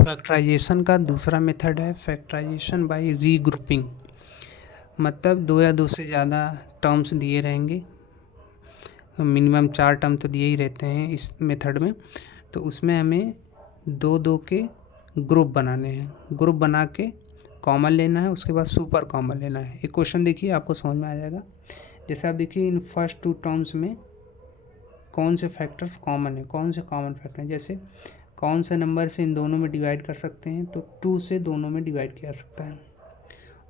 Factorisation का दूसरा method है फैक्टराइजेशन बाय रीग्रुपिंग। मतलब दो या दो से ज़्यादा टर्म्स दिए रहेंगे, मिनिमम 4 टर्म तो दिए ही रहते हैं इस मेथड में। तो उसमें हमें दो दो के ग्रुप बनाने हैं। ग्रुप बना के कॉमन लेना है, उसके बाद सुपर कॉमन लेना है। एक क्वेश्चन देखिए, आपको समझ में आ जाएगा। जैसे आप देखिए इन फर्स्ट 2 टर्म्स में कौन से फैक्टर्स कॉमन है, कौन से कॉमन फैक्टर हैं। जैसे कौन से नंबर से इन दोनों में डिवाइड कर सकते हैं, तो 2 से दोनों में डिवाइड किया जा सकता है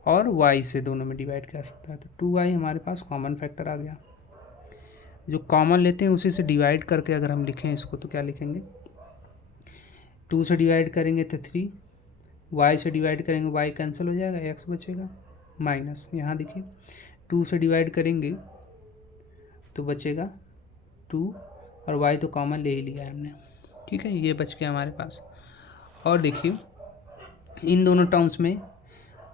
और y से दोनों में डिवाइड किया जा सकता है। तो 2y हमारे पास कॉमन फैक्टर आ गया। जो कॉमन लेते हैं उसी से डिवाइड करके अगर हम लिखें इसको तो क्या लिखेंगे, 2 से डिवाइड करेंगे तो 3, y से डिवाइड करेंगे y कैंसिल हो जाएगा, x बचेगा माइनस। यहाँ देखिए 2 से डिवाइड करेंगे तो बचेगा 2 और y तो कॉमन ले ही लिया है हमने, ठीक है, ये बच गया हमारे पास। और देखिए इन दोनों टर्म्स में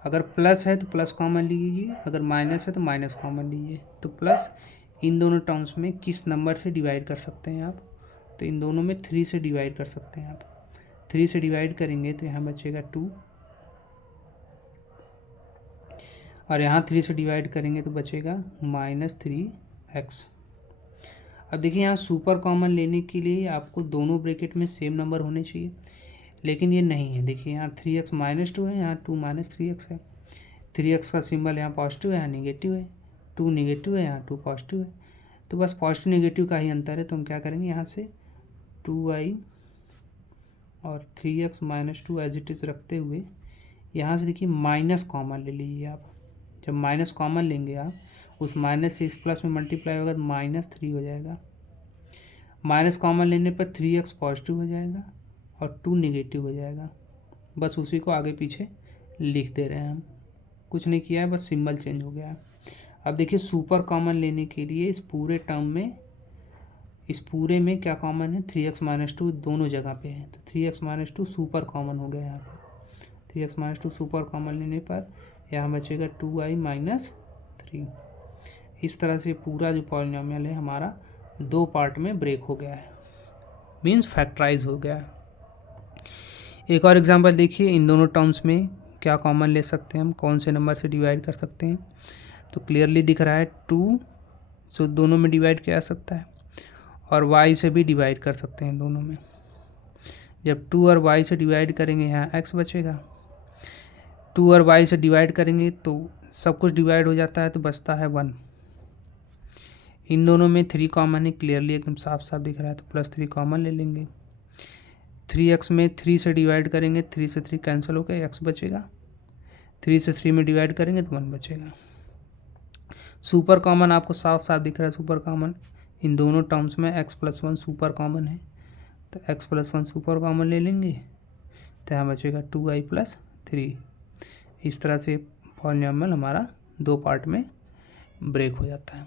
अगर प्लस है तो प्लस कॉमन लीजिए, अगर माइनस है तो माइनस कॉमन लीजिए। तो प्लस इन दोनों टर्म्स में किस नंबर से डिवाइड कर सकते हैं आप, तो इन दोनों में 3 से डिवाइड कर सकते हैं आप। 3 से डिवाइड करेंगे तो यहाँ बचेगा 2 और यहाँ 3 से डिवाइड करेंगे तो बचेगा -3x। अब देखिए यहाँ सुपर कॉमन लेने के लिए आपको दोनों ब्रैकेट में सेम नंबर होने चाहिए, लेकिन ये नहीं है। देखिए यहाँ 3x -2 है, यहाँ 2 -3x है। 3x का सिंबल यहाँ पॉजिटिव है, यहाँ निगेटिव है। 2 निगेटिव है, यहाँ 2 पॉजिटिव है। तो बस पॉजिटिव निगेटिव का ही अंतर है। तो हम क्या करेंगे, यहाँ से 2y और 3x -2 एज इट इज़ रखते हुए यहाँ से देखिए माइनस कॉमन ले लीजिए आप। जब माइनस कॉमन लेंगे आप, उस माइनस से इस प्लस में मल्टीप्लाई होगा तो -3 हो जाएगा। माइनस कॉमन लेने पर 3x पॉजिटिव हो जाएगा और 2 निगेटिव हो जाएगा। बस उसी को आगे पीछे लिख दे रहे हैं हम, कुछ नहीं किया है, बस सिंबल चेंज हो गया है। अब देखिए सुपर कॉमन लेने के लिए इस पूरे टर्म में, इस पूरे में क्या कॉमन है, 3x -2 दोनों जगह पे है। तो 3x -2 सुपर कॉमन हो गया यहाँ पर। 3x -2 सुपर कॉमन लेने पर यहाँ बचेगा 2y -3। इस तरह से पूरा जो पॉलिनोमियल है हमारा 2 पार्ट में ब्रेक हो गया है, मीन्स फैक्टराइज हो गया है। एक और एग्जांपल देखिए, इन दोनों टर्म्स में क्या कॉमन ले सकते हैं हम, कौन से नंबर से डिवाइड कर सकते हैं। तो क्लियरली दिख रहा है 2 से दोनों में डिवाइड किया जा सकता है और y से भी डिवाइड कर सकते हैं दोनों में। जब 2 और y से डिवाइड करेंगे यहाँ x बचेगा। 2 और y से डिवाइड करेंगे तो सब कुछ डिवाइड हो जाता है तो बचता है 1। इन दोनों में 3 कॉमन है, क्लियरली एकदम साफ साफ दिख रहा है। तो +3 कॉमन ले लेंगे। 3x में 3 से डिवाइड करेंगे, 3 से 3 कैंसिल हो गया, x बचेगा। 3 से 3 में डिवाइड करेंगे तो 1 बचेगा। सुपर कॉमन आपको साफ साफ दिख रहा है, सुपर कॉमन इन दोनों टर्म्स में x + 1 सुपर कॉमन है। तो x + 1 सुपर कॉमन ले लेंगे तो यहाँ बचेगा 2y + 3। इस तरह से पॉलिनोमियल हमारा 2 पार्ट में ब्रेक हो जाता है।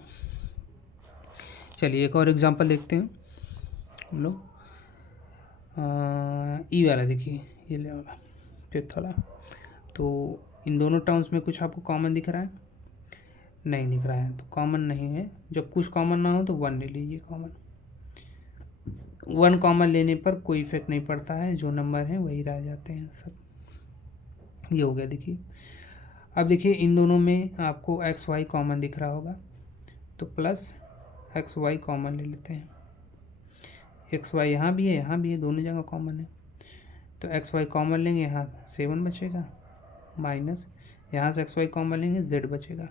चलिए एक और एग्जांपल देखते हैं हम लोग। ई वाला देखिए, ये ले वाला 5th वाला। तो इन दोनों टर्म्स में कुछ आपको कॉमन दिख रहा है, नहीं दिख रहा है, तो कॉमन नहीं है। जब कुछ कॉमन ना हो तो 1 ले लीजिए कॉमन। 1 कॉमन लेने पर कोई इफेक्ट नहीं पड़ता है, जो नंबर है वही रह जाते हैं सब। ये हो गया देखिए। अब देखिए इन दोनों में आपको XY कॉमन दिख रहा होगा, तो +XY कॉमन ले लेते हैं। XY यहाँ भी है, यहाँ भी है, दोनों जगह कॉमन है। तो XY कॉमन लेंगे, यहाँ 7 बचेगा, माइनस यहाँ से XY कॉमन लेंगे, Z बचेगा।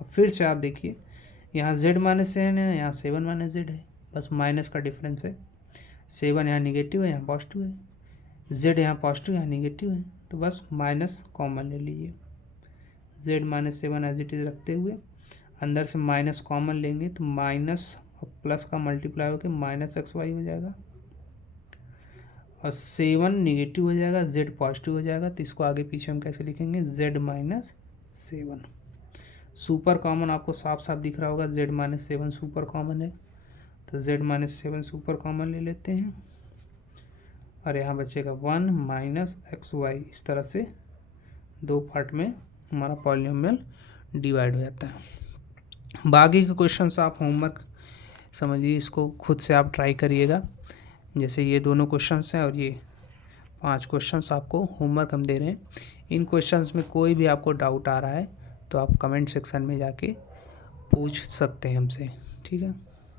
और फिर से आप देखिए यहाँ Z -7 है, यहाँ 7 - Z है, बस माइनस का डिफरेंस है। 7 यहाँ निगेटिव है, यहाँ पॉजिटिव है। Z यहाँ पॉजिटिव, यहाँ निगेटिव है, तो बस माइनस कॉमन ले लीजिए। Z -7 एज इट इज़ रखते हुए अंदर से माइनस कॉमन लेंगे तो माइनस और प्लस का मल्टीप्लाई होकर -XY हो जाएगा और 7 निगेटिव हो जाएगा, Z पॉजिटिव हो जाएगा। तो इसको आगे पीछे हम कैसे लिखेंगे, Z -7। सुपर कॉमन आपको साफ साफ दिख रहा होगा, Z -7 सुपर कॉमन है, तो Z -7 सुपर कॉमन ले लेते हैं और यहाँ बचेगा 1 -XY। इस तरह से 2 पार्ट में हमारा पॉलिनोमियल डिवाइड हो जाता है। बाकी के क्वेश्चंस आप होमवर्क समझिए, इसको खुद से आप ट्राई करिएगा। जैसे ये दोनों क्वेश्चंस हैं और ये 5 क्वेश्चंस आपको होमवर्क हम दे रहे हैं। इन क्वेश्चंस में कोई भी आपको डाउट आ रहा है तो आप कमेंट सेक्शन में जाके पूछ सकते हैं हमसे, ठीक है।